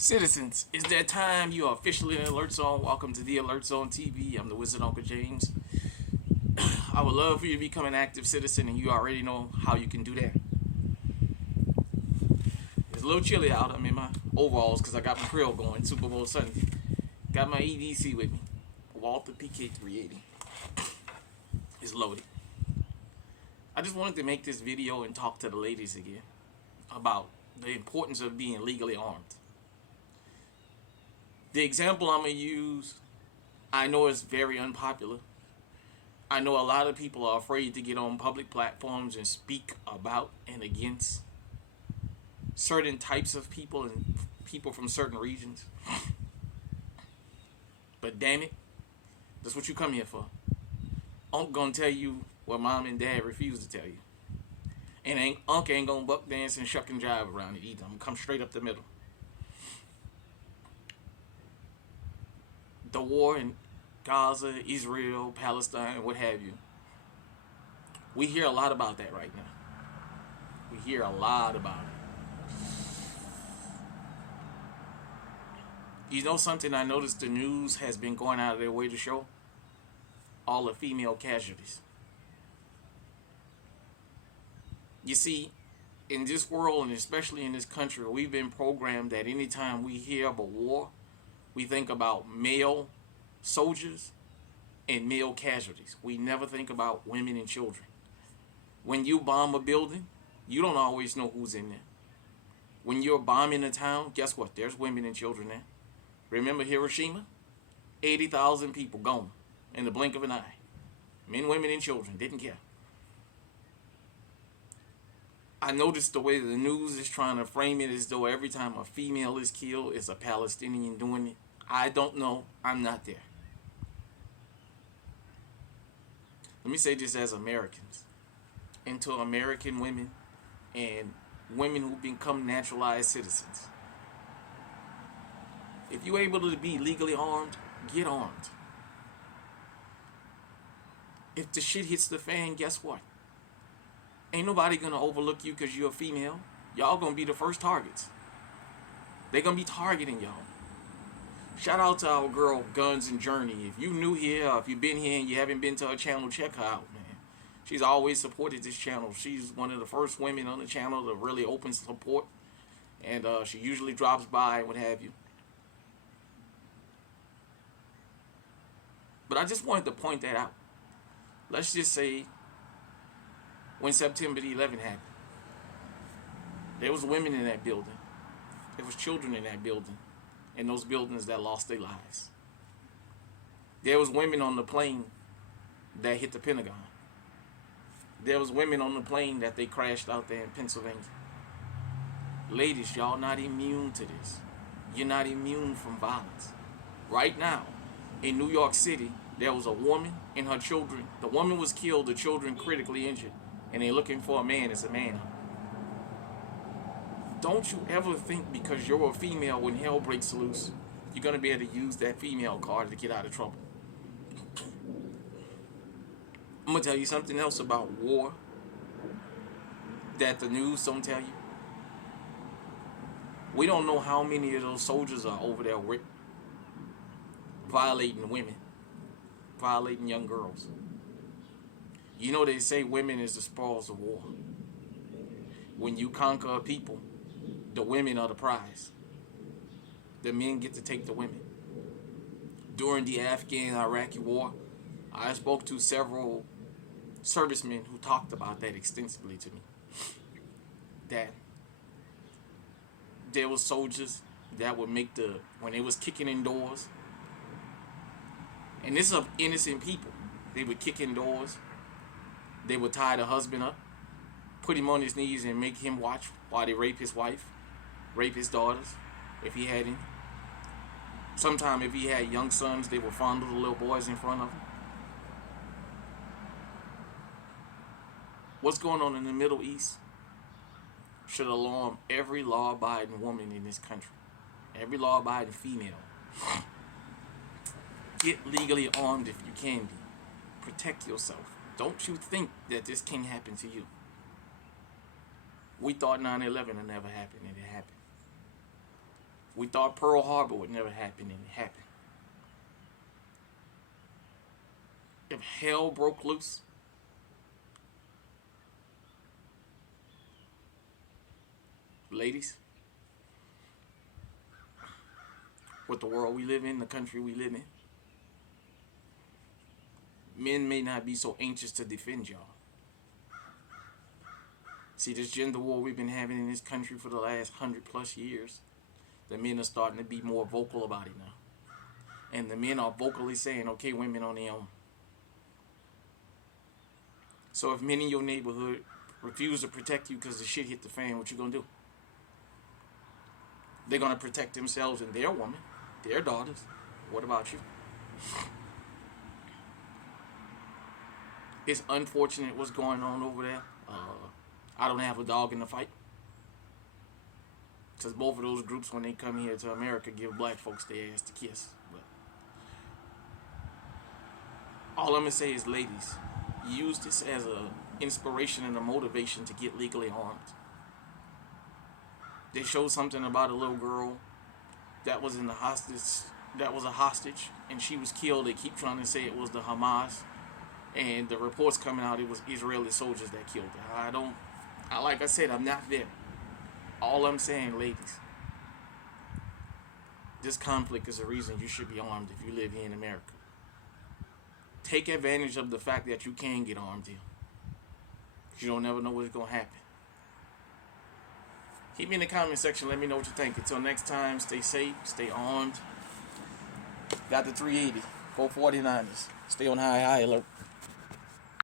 Citizens, it's that time. You are officially in Alert Zone. Welcome to the Alert Zone TV. I'm the Wizard Uncle James. I would love for you to become an active citizen, and you already know how you can do that. It's a little chilly out. I'm in my overalls because I got my grill going. Super Bowl Sunday. Got my EDC with me. Walther PK380. It's loaded. I just wanted to make this video and talk to the ladies again about the importance of being legally armed. The example I'm going to use, I know it's very unpopular. I know a lot of people are afraid to get on public platforms and speak about and against certain types of people and people from certain regions. But damn it, that's what you come here for. Unc gonna tell you what mom and dad refuse to tell you. And Unc ain't gonna buck dance and shuck and jive around it either. I'm gonna come straight up the middle. The war in Gaza, Israel, Palestine, what have you. We hear a lot about that right now. We hear a lot about it. You know something I noticed the news has been going out of their way to show? All the female casualties. You see, in this world and especially in this country, we've been programmed that anytime we hear of a war, we think about male soldiers and male casualties. We never think about women and children. When you bomb a building, you don't always know who's in there. When you're bombing a town, guess what? There's women and children there. Remember Hiroshima? 80,000 people gone in the blink of an eye. Men, women, and children didn't care. I noticed the way the news is trying to frame it as though every time a female is killed, it's a Palestinian doing it. I don't know. I'm not there. Let me say this as Americans. And to American women and women who become naturalized citizens. If you're able to be legally armed, get armed. If the shit hits the fan, guess what? Ain't nobody gonna overlook you because you're a female. Y'all gonna be the first targets. They gonna be targeting y'all. Shout out to our girl Guns and Journey. If you new here, or if you've been here and you haven't been to her channel, check her out, man. She's always supported this channel. She's one of the first women on the channel to really open support. And she usually drops by and what have you. But I just wanted to point that out. Let's just say when September 11 happened, there was women in that building. There was children in that building. In those buildings that lost their lives. There was women on the plane that hit the Pentagon. There was women on the plane that they crashed out there in Pennsylvania. Ladies, y'all not immune to this. You're not immune from violence. Right now, in New York City, there was a woman and her children. The woman was killed, the children critically injured, and they're looking for a man as a man. Don't you ever think because you're a female when hell breaks loose, you're going to be able to use that female card to get out of trouble. I'm going to tell you something else about war that the news don't tell you. We don't know how many of those soldiers are over there violating women, violating young girls. You know they say women is the spoils of war. When you conquer a people, the women are the prize. The men get to take the women. During the Afghan-Iraqi war, I spoke to several servicemen who talked about that extensively to me. That there were soldiers that would make when they was kicking in doors, and this is of innocent people, they would kick in doors, they would tie the husband up, put him on his knees and make him watch while they rape his wife, rape his daughters, if he had any. Sometime if he had young sons, they would fondle the little boys in front of him. What's going on in the Middle East should alarm every law-abiding woman in this country. Every law-abiding female. Get legally armed if you can be. Protect yourself. Don't you think that this can happen to you. We thought 9/11 would never happen, and it happened. We thought Pearl Harbor would never happen, and it happened. If hell broke loose, ladies, with the world we live in, the country we live in, men may not be so anxious to defend y'all. See, this gender war we've been having in this country for the last 100+ years, the men are starting to be more vocal about it now. And the men are vocally saying, okay, women on their own. So if men in your neighborhood refuse to protect you because the shit hit the fan, what you gonna do? They're gonna protect themselves and their woman, their daughters. What about you? It's unfortunate what's going on over there. I don't have a dog in the fight. Because both of those groups, when they come here to America, give black folks their ass to kiss. But all I'm going to say is, ladies, use this as an inspiration and a motivation to get legally armed. They showed something about a little girl that was in the hostage, that was a hostage, and she was killed. They keep trying to say it was the Hamas. And the reports coming out, it was Israeli soldiers that killed her. Like I said, I'm not there. All I'm saying, ladies, this conflict is a reason you should be armed if you live here in America. Take advantage of the fact that you can get armed here. Because you don't never know what's going to happen. Keep me in the comment section. Let me know what you think. Until next time, stay safe, stay armed. Got the 380, 449ers. Stay on high alert.